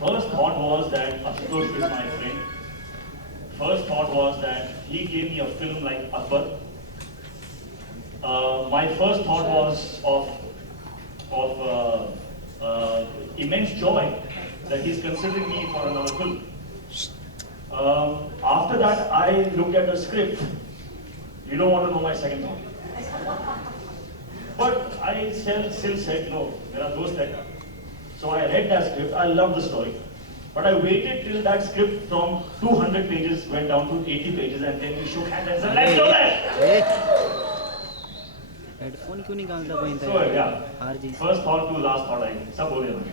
First thought was that Ashutosh is my friend. First thought was that he gave me a film like Akbar. My first thought was of immense joy that he's considering me for another film. After that, I looked at the script. You don't want to know my second thought. But I still said, no, there are those that. So I read that script, I loved the story. But I waited till that script from 200 pages went down to 80 pages and then we shook hands and said, let's do that! Headphone क्यों निकालता कोई So yeah, हार जी first thought to last thought I सब बोले हमने.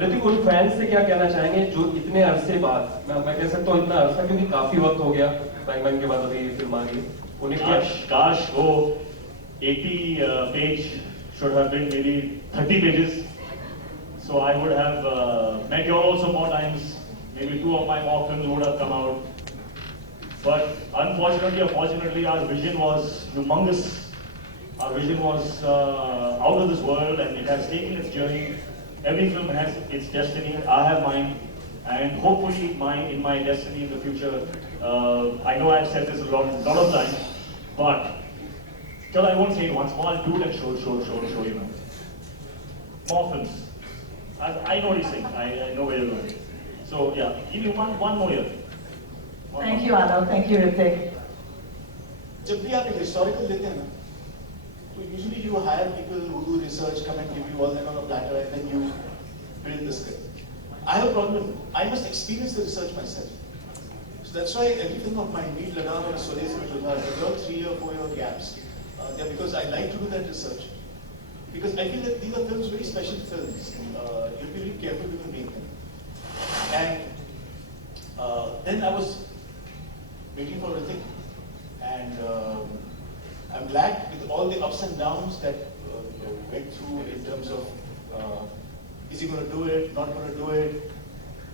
ऋतिक उन fans से क्या कहना चाहेंगे जो इतने अरसे बाद मैं कह सकता हूँ इतना अरसा क्योंकि काफी वक्त हो गया बैंगमैन के बाद अभी ये फिल्म आ गई उन्हें क्या काश वो 80 page should have been maybe 30 pages. So I would have met you all also more times. Maybe 2 of my mock films would have come out. But unfortunately or fortunately, our vision was humongous. Our vision was out of this world and it has taken its journey. Every film has its destiny. I have mine. And hopefully in my destiny in the future, I know I've said this a lot of times, but till I won't say it once more, I'll do it and show you now. More films. I know what he's saying. I know where you're going. So yeah, give me one more year. Thank you, Anav. Thank you, Ritik. जब भी आप एक historical लेते हैं ना, तो usually you hire people who do research, come and give you all that on a platter, and then you build the script. I have a problem. I must experience the research myself. So that's why every film of mine, be it Lagan or Swades or Jodao, there are 3 or 4 year gaps. They're because I like to do that research. Because I feel that these are films, very special films. You have to be really careful when you make them. And then I was waiting for Ritik, and I'm glad with all the ups and downs that went through in terms of is he going to do it, not going to do it,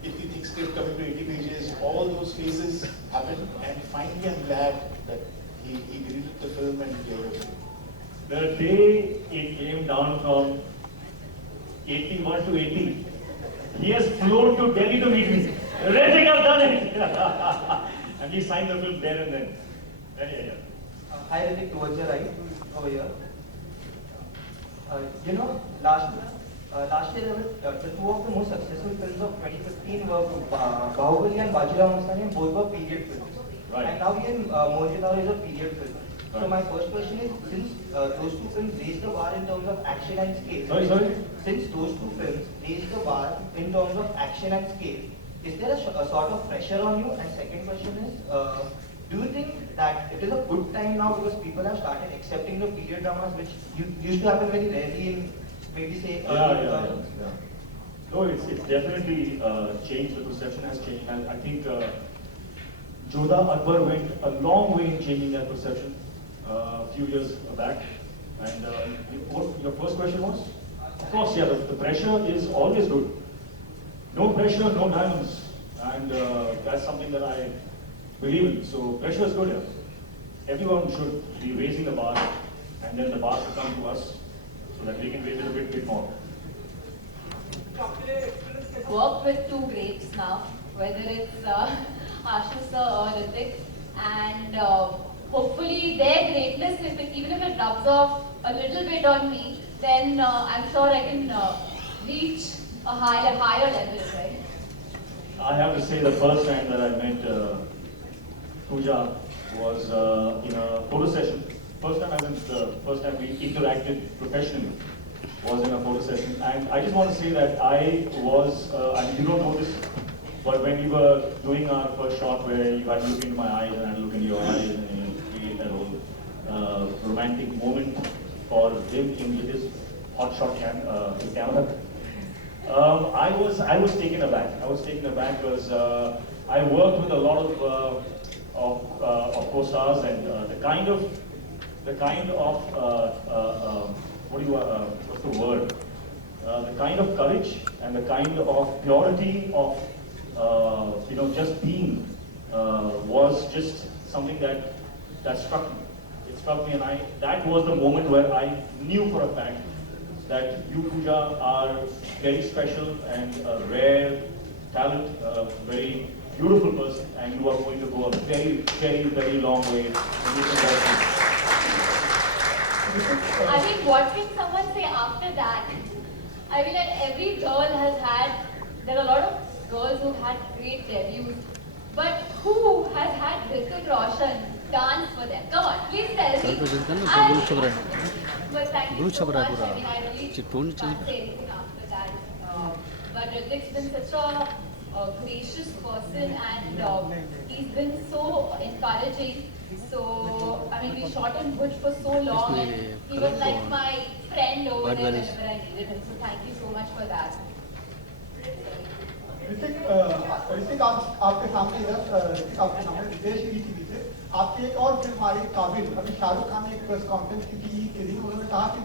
if he thinks script coming to 80 pages, all those phases happened, and finally I'm glad that he deleted the film and gave it. The day it came down from 81 to 80, he has flown to Delhi to meet me. Ritik, I've done it! And he signed the film there and then. Yeah. Hi Ritik, towards your right, over here. Last year the 2 of the most successful films of 2015 were Bahubali and Bajirao Mastani, and both were period films. Right. And now here Mohan is a period film. So Right. my first question is, since those 2 films raised the bar in terms of action and scale, Sorry? since those 2 films raised the bar in terms of action and scale, is there a sort of pressure on you? And second question is, do you think that it is a good time now because people have started accepting the period dramas which used to happen very rarely in maybe say Yeah. No, it's definitely changed. The perception has changed. And I think Jodha Akbar went a long way in changing that perception a few years back. And what your first question was? Of course, yeah, the pressure is always good. No pressure, no diamonds. And that's something that I believe in. So pressure is good here. Everyone should be raising the bar, and then the bar should come to us so that we can raise it a bit more. Worked with 2 greats now, whether it's Ashish sir or Ritik, and hopefully their greatness, even if it rubs off a little bit on me, then I'm sure I can reach a higher level, right? I have to say the first time that I met Pooja was in a photo session. First time we interacted professionally was in a photo session. And I just want to say that I was, I mean, you don't know this, but when we were doing our first shot where you had to look into my eyes and I had to look into your eyes and create that whole romantic moment for him in his hot shot his camera. I was taken aback. I was taken aback because I worked with a lot of co-stars, and the kind of what's the word? The kind of courage and the kind of purity of just being was just something that struck me. It struck me, and that was the moment where I knew for a fact that you, Pooja, are very special and a rare talent, a very beautiful person, and you are going to go a very, very, very long way in this industry. I mean, what can someone say after that? I mean, that every girl has had, there are a lot of girls who've had great debuts, but who has had Hrithik Roshan dance for them? Come on, please tell me. Well, thank you so much. I mean, I really can't say anything after that. But Hrithik's been such a gracious person, and he's been so encouraging. So, I mean, we shot in Bhuj for so long, and he was like my friend over there whenever I needed him. So, thank you so much for that. Hrithik आपके सामने इधर ऋतिक आपके सामने विदेश की TV से आपकी एक और फिल्म आ रही काबिल अभी शाहरुख खान ने एक प्रेस कॉन्फ्रेंस की थी के दिन उन्होंने कहा कि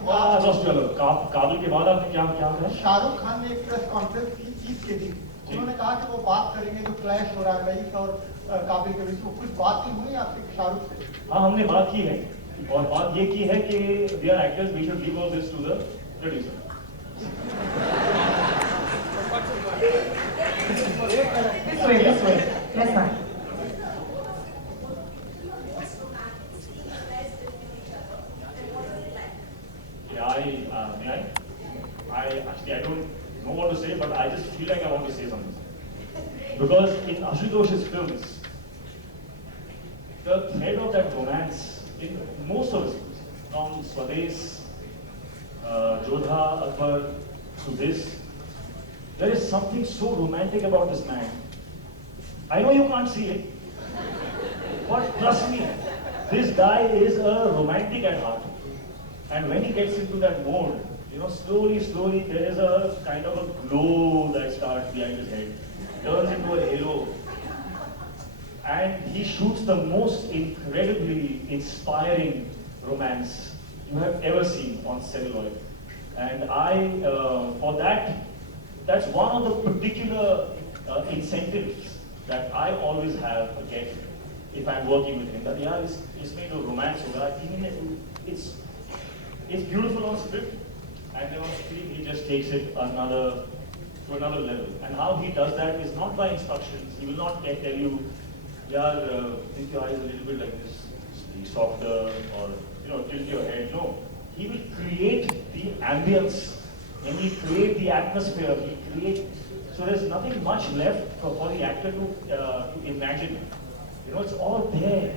काबिल के बाद आपने क्या क्या कहा? शाहरुख खान ने एक प्रेस कॉन्फ्रेंस की ईद के दिन उन्होंने कहा कि वो बात करेंगे जो क्लैश हो रहा है रईस और काबिल के बीच में कुछ बात नहीं हुई आपकी शाहरुख से? हाँ, हमने बात की है और बात ये की है कि we are actors, we should give all this to the producer. This way. Yes, ma'am. Yeah, I actually I don't know what to say, but I just feel like I want to say something. Because in Ashutosh's films, the thread of that romance in most of his films, from Swades, Jodha, Akbar to this, there is something so romantic about this man. I know you can't see it, but trust me, this guy is a romantic at heart. And when he gets into that mode, you know, slowly, there is a kind of a glow that starts behind his head, turns into a halo. And he shoots the most incredibly inspiring romance you have ever seen on celluloid. And for that, that's one of the particular incentives that I always have get if I'm working with him. That yeah, it's made a romance. It's beautiful on script, and then on screen he just takes it to another level. And how he does that is not by instructions. He will not tell you, yeah, think your eyes a little bit like this, speak softer, or tilt your head. No, he will create the ambience, and he create the atmosphere. He create. So there's nothing much left for the actor to imagine. It's all there.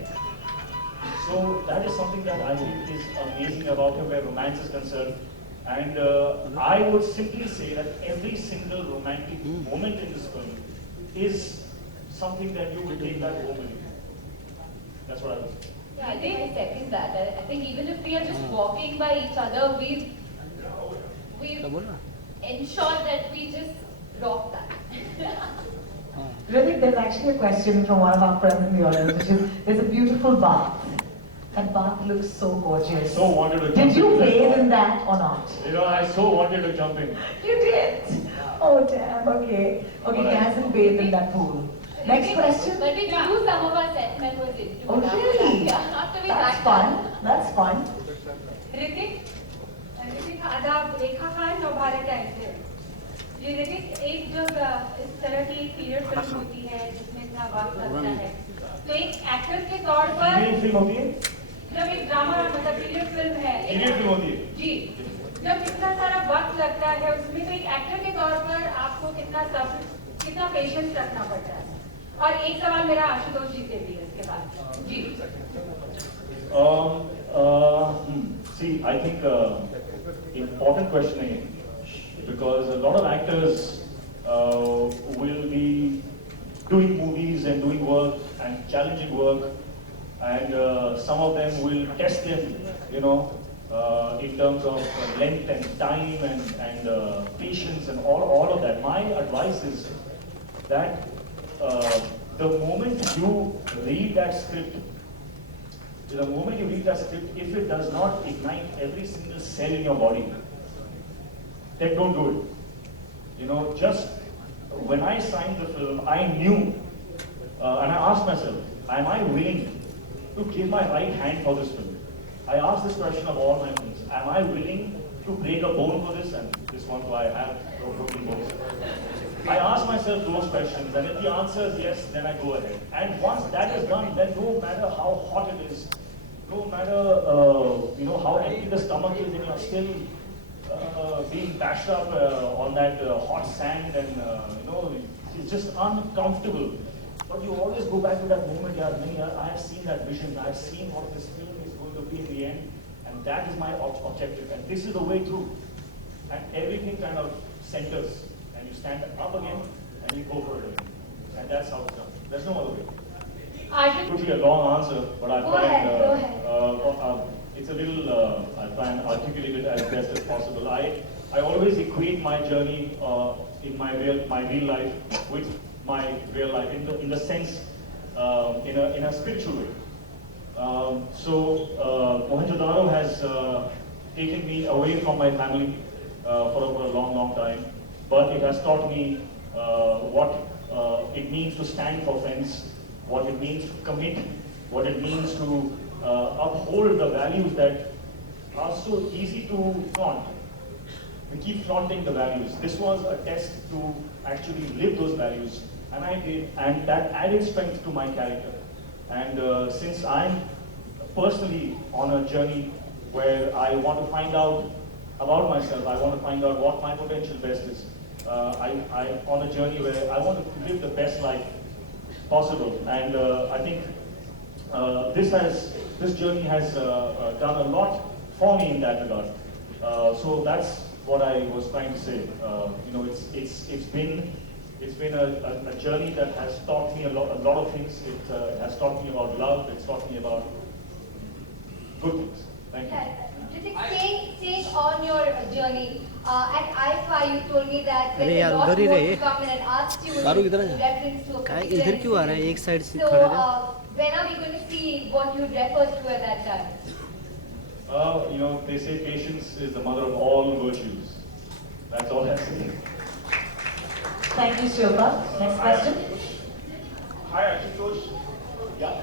So that is something that I think is amazing about him where romance is concerned. And I would simply say that every single romantic moment in this film is something that you will take back home with you. That's what I would say. Yeah, I think I second that. I think even if we are just walking by each other, we've ensured that we just rock that. Hrithik, there's actually a question from one of our friends in the audience, which is, there's a beautiful bath. That bath looks so gorgeous. So wanted to jump Did you into that bathe bath. in that or not? I so wanted to jump in. You did? Oh damn, okay. Okay, he hasn't bathed in that pool. Next question? But we do some of our set members into Oh really? Yeah, after we That's back fun. That's fun. Hrithik आदाब लेखाकार और भारत ऐसे ये ऋतिक एक जब इस तरह की एक पीरियड फिल्म होती है जिसमें इतना वक्त लगता है तो एक एक्टर के तौर पर पीरियड फिल्म होती है? जब एक ड्रामा मतलब पीरियड फिल्म है पीरियड फिल्म होती है? जी जब इतना सारा वक्त लगता है उसमें तो एक एक्टर के तौर पर आपको कितना सब्र कितना पेशेंस रखना पड़ता है और एक सवाल मेरा आशुतोष जी से भी है इसके बाद जी See, I think important question because a lot of actors will be doing movies and doing work and challenging work, and some of them will test them, in terms of length and time and patience and all of that. My advice is that the moment you read that script, if it does not ignite every single cell in your body, then don't do it. Just when I signed the film, I knew, and I asked myself, am I willing to give my right hand for this film? I asked this question of all my friends. Am I willing to break a bone for this, and this one I have no broken bones. I ask myself those questions, and if the answer is yes, then I go ahead. And once that is done, then no matter how hot it is, no matter how empty the stomach is, and you're still being bashed up on that hot sand, and it's just uncomfortable. But you always go back to that moment. Yeah, I have seen that vision. I have seen what this film is going to be in the end, and that is my objective. And this is the way through. And everything kind of centers, and you stand up again, and you go for it again. And that's how it's done. There's no other way. Quickly, a long answer, but I'll try and it's a little. I'll try and articulate it as best as possible. I always equate my journey in my real life with my real life in the sense in a spiritual way. Mohan has taken me away from my family for a long time, but it has taught me what it means to stand for friends, what it means to commit, what it means to uphold the values that are so easy to flaunt. We keep flaunting the values. This was a test to actually live those values, and I did, and that added strength to my character. And since I'm personally on a journey where I want to find out about myself, I want to find out what my potential best is. I'm on a journey where I want to live the best life possible, and I think this journey has done a lot for me in that regard. So that's what I was trying to say. It's been a journey that has taught me a lot of things. It has taught me about love. It's taught me about good things. Thank you. Staying on your journey, at I5 you told me that अरे there's यार, a lot उधर ही more रहे। to come and asked you दारू किधर है? reference to a काय particular इधर क्यों आ रहा है? incident. एक साइड से So, खड़ा रहे। when are we going to see what you referred to at that time? They say patience is the mother of all virtues. That's all I say. Thank you, Shilpa. Next question. Hi, Ashutosh. Yeah.